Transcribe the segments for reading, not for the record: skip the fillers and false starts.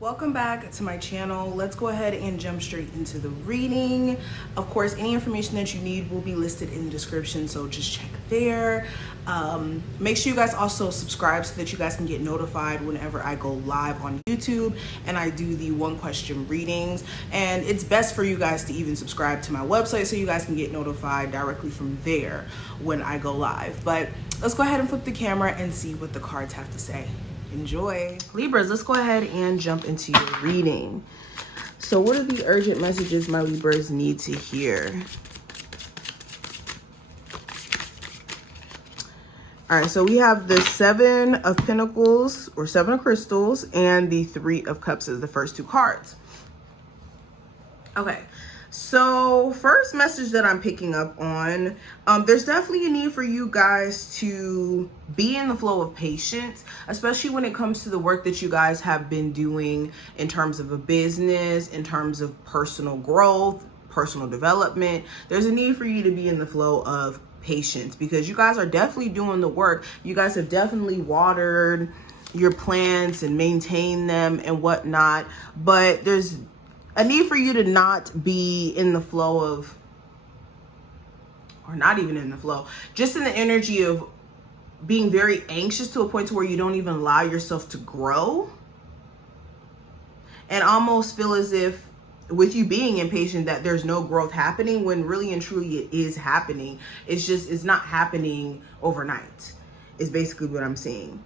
Welcome back to my channel. Let's go ahead and jump straight into the reading. Of course, any information that you need will be listed in the description, so just check there. Make sure you guys also subscribe so that you guys can get notified whenever I go live on YouTube and I do the one question readings. And it's best for you guys to even subscribe to my website so you guys can get notified directly from there when I go live. But let's go ahead and flip the camera and see what the cards have to say. Enjoy. Libras, let's go ahead and jump into your reading. So what are the urgent messages my Libras need to hear? All right, so we have the 7 of Pentacles or 7 of Crystals and the 3 of Cups as the first 2 cards. Okay, so first message that I'm picking up on, there's definitely a need for you guys to be in the flow of patience, especially when it comes to the work that you guys have been doing in terms of a business, in terms of personal growth, personal development. There's a need for you to be in the flow of patience because you guys are definitely doing the work. You guys have definitely watered your plants and maintained them and whatnot, but there's a need for you to not be in the flow of, or not even in the flow, just in the energy of being very anxious to a point to where you don't even allow yourself to grow, and almost feel as if with you being impatient that there's no growth happening, when really and truly it is happening. It's just, it's not happening overnight is basically what I'm seeing.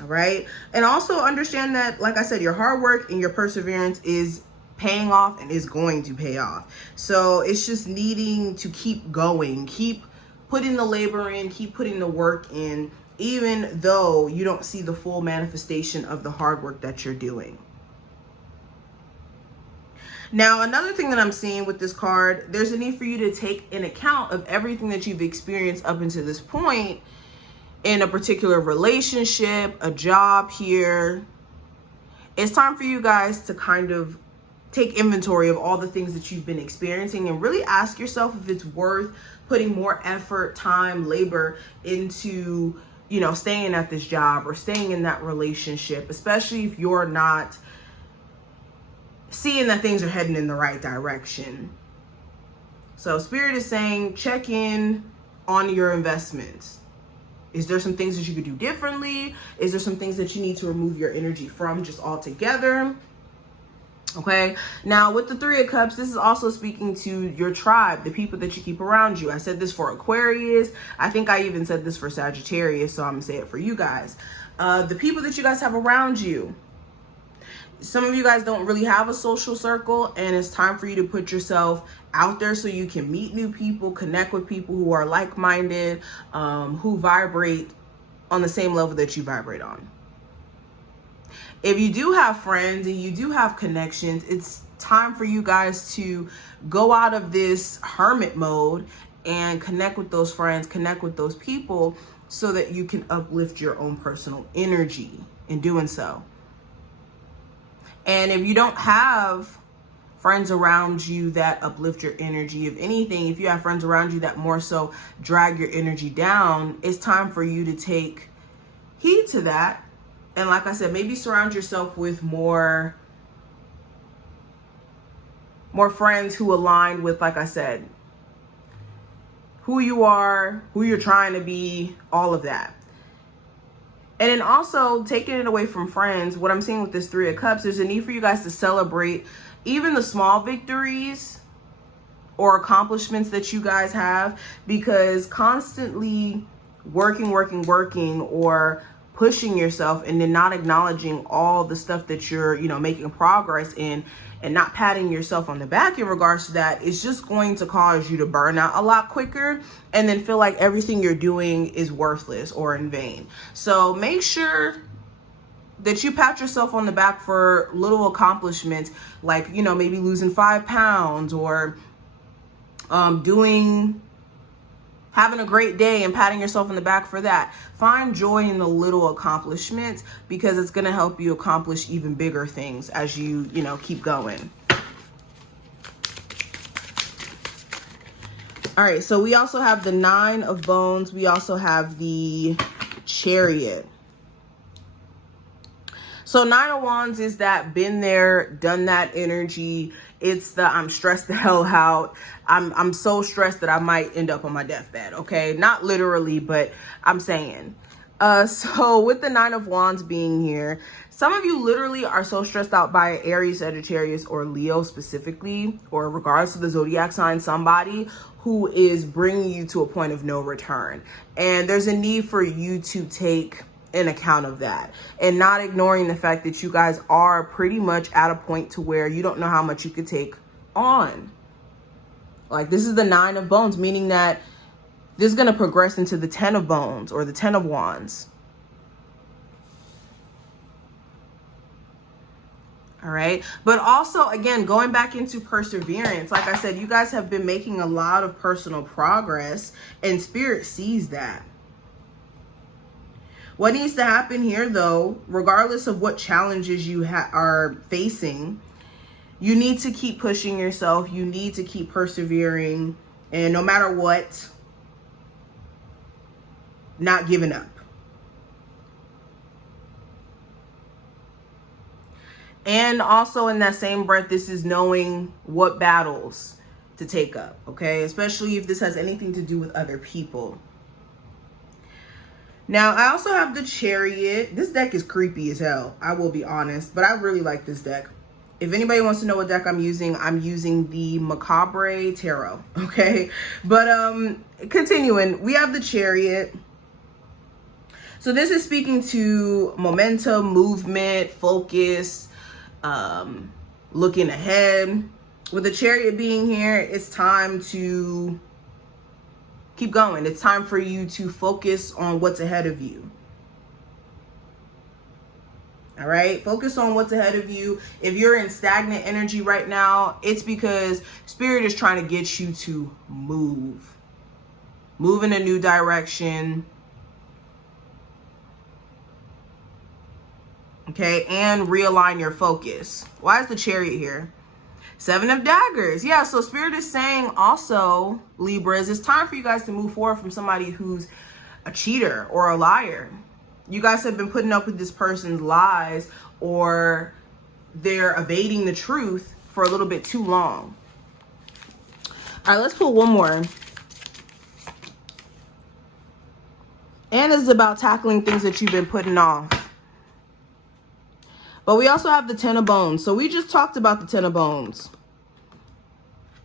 All right. And also understand that, like I said, your hard work and your perseverance is paying off and is going to pay off. So it's just needing to keep going, keep putting the labor in, keep putting the work in, even though you don't see the full manifestation of the hard work that you're doing. Now, another thing that I'm seeing with this card, there's a need for you to take an account of everything that you've experienced up until this point in a particular relationship, a job here. It's time for you guys to kind of take inventory of all the things that you've been experiencing and really ask yourself if it's worth putting more effort, time, labor into, you know, staying at this job or staying in that relationship, especially if you're not seeing that things are heading in the right direction. So Spirit is saying, check in on your investments. Is there some things that you could do differently? Is there some things that you need to remove your energy from just altogether? Okay, now with the 3 of Cups, this is also speaking to your tribe, the people that you keep around you. I said this for Aquarius. I think I even said this for Sagittarius, so I'm gonna say it for you guys. The people that you guys have around you. Some of you guys don't really have a social circle, and it's time for you to put yourself out there so you can meet new people, connect with people who are like-minded, who vibrate on the same level that you vibrate on. If you do have friends and you do have connections, it's time for you guys to go out of this hermit mode and connect with those friends, connect with those people so that you can uplift your own personal energy in doing so. And if you don't have friends around you that uplift your energy, if anything, if you have friends around you that more so drag your energy down, it's time for you to take heed to that. And like I said, maybe surround yourself with more friends who align with, like I said, who you are, who you're trying to be, all of that. And then also taking it away from friends, what I'm seeing with this 3 of Cups, there's a need for you guys to celebrate even the small victories or accomplishments that you guys have, because constantly working or pushing yourself and then not acknowledging all the stuff that you're, you know, making progress in and not patting yourself on the back in regards to that is just going to cause you to burn out a lot quicker and then feel like everything you're doing is worthless or in vain. So make sure that you pat yourself on the back for little accomplishments, like, you know, maybe losing 5 pounds or having a great day and patting yourself on the back for that. Find joy in the little accomplishments because it's going to help you accomplish even bigger things as you know, keep going. All right, so we also have the 9 of Bones. We also have the Chariot. So 9 of Wands is that been there, done that energy. It's the I'm stressed the hell out. I'm so stressed that I might end up on my deathbed, okay? Not literally, but I'm saying. So with the 9 of Wands being here, some of you literally are so stressed out by Aries, Sagittarius, or Leo specifically, or regardless of the zodiac sign, somebody who is bringing you to a point of no return. And there's a need for you to take an account of that and not ignoring the fact that you guys are pretty much at a point to where you don't know how much you could take on. Like, this is the 9 of Bones, meaning that this is going to progress into the 10 of Bones or the 10 of Wands. All right. But also, again, going back into perseverance, like I said, you guys have been making a lot of personal progress and Spirit sees that. What needs to happen here, though, regardless of what challenges you are facing, you need to keep pushing yourself. You need to keep persevering. And no matter what, not giving up. And also in that same breath, this is knowing what battles to take up, okay? Especially if this has anything to do with other people. Now, I also have the Chariot. This deck is creepy as hell, I will be honest, but I really like this deck. If anybody wants to know what deck I'm using the Macabre Tarot, okay? But continuing, we have the Chariot. So this is speaking to momentum, movement, focus, looking ahead. With the Chariot being here, it's time to keep going. It's time for you to focus on what's ahead of you. All right, focus on what's ahead of you. If you're in stagnant energy right now, it's because Spirit is trying to get you to move in a new direction. Okay, and realign your focus. Why is the Chariot here? 7 of Daggers. Yeah, so Spirit is saying also, Libras, it's time for you guys to move forward from somebody who's a cheater or a liar. You guys have been putting up with this person's lies, or they're evading the truth for a little bit too long. All right, let's pull one more. And this is about tackling things that you've been putting off. But we also have the 10 of Bones. So we just talked about the 10 of Bones.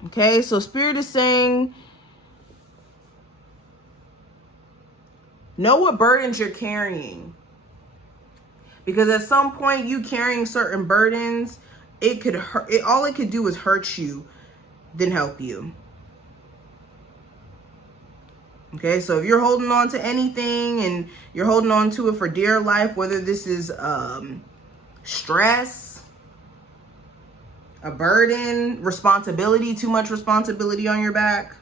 Okay, so Spirit is saying, know what burdens you're carrying. Because at some point, you carrying certain burdens, it could hurt. All it could do is hurt you, than help you. Okay, so if you're holding on to anything and you're holding on to it for dear life, whether this is stress, a burden, responsibility, too much responsibility on your back.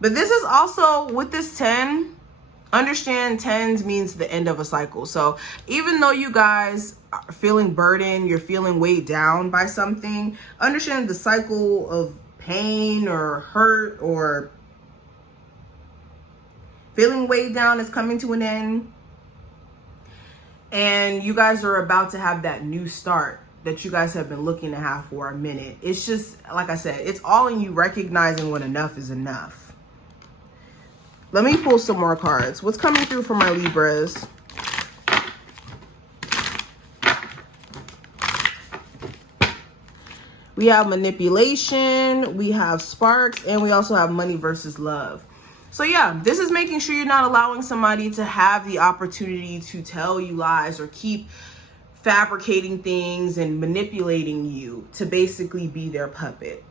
But this is also, with this 10, understand 10s means the end of a cycle. So even though you guys are feeling burdened, you're feeling weighed down by something, understand the cycle of pain or hurt or feeling weighed down is coming to an end. And you guys are about to have that new start that you guys have been looking to have for a minute. It's just, like I said, it's all in you recognizing when enough is enough. Let me pull some more cards. What's coming through for my Libras? We have manipulation, we have sparks, and we also have money versus love. So yeah, this is making sure you're not allowing somebody to have the opportunity to tell you lies or keep fabricating things and manipulating you to basically be their puppet.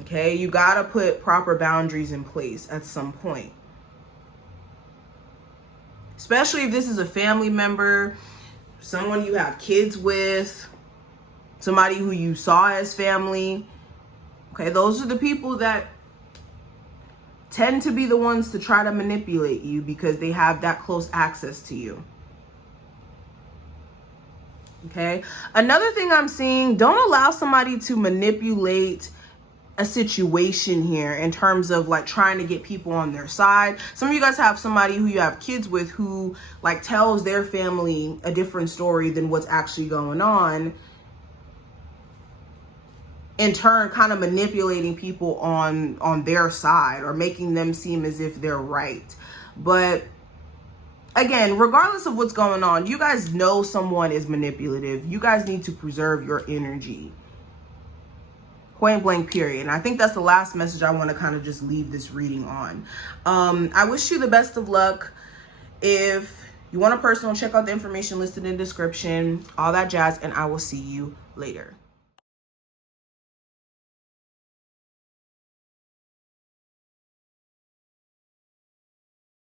Okay, you gotta put proper boundaries in place at some point. Especially if this is a family member, someone you have kids with, somebody who you saw as family. Okay, those are the people that tend to be the ones to try to manipulate you because they have that close access to you. Okay. Another thing I'm seeing, don't allow somebody to manipulate a situation here in terms of like trying to get people on their side. Some of you guys have somebody who you have kids with who like tells their family a different story than what's actually going on, in turn kind of manipulating people on their side or making them seem as if they're right. But again, regardless of what's going on, you guys know someone is manipulative. You guys need to preserve your energy. Point blank, period. And I think that's the last message I want to kind of just leave this reading on. I wish you the best of luck. If you want a personal, check out the information listed in the description, all that jazz, and I will see you later.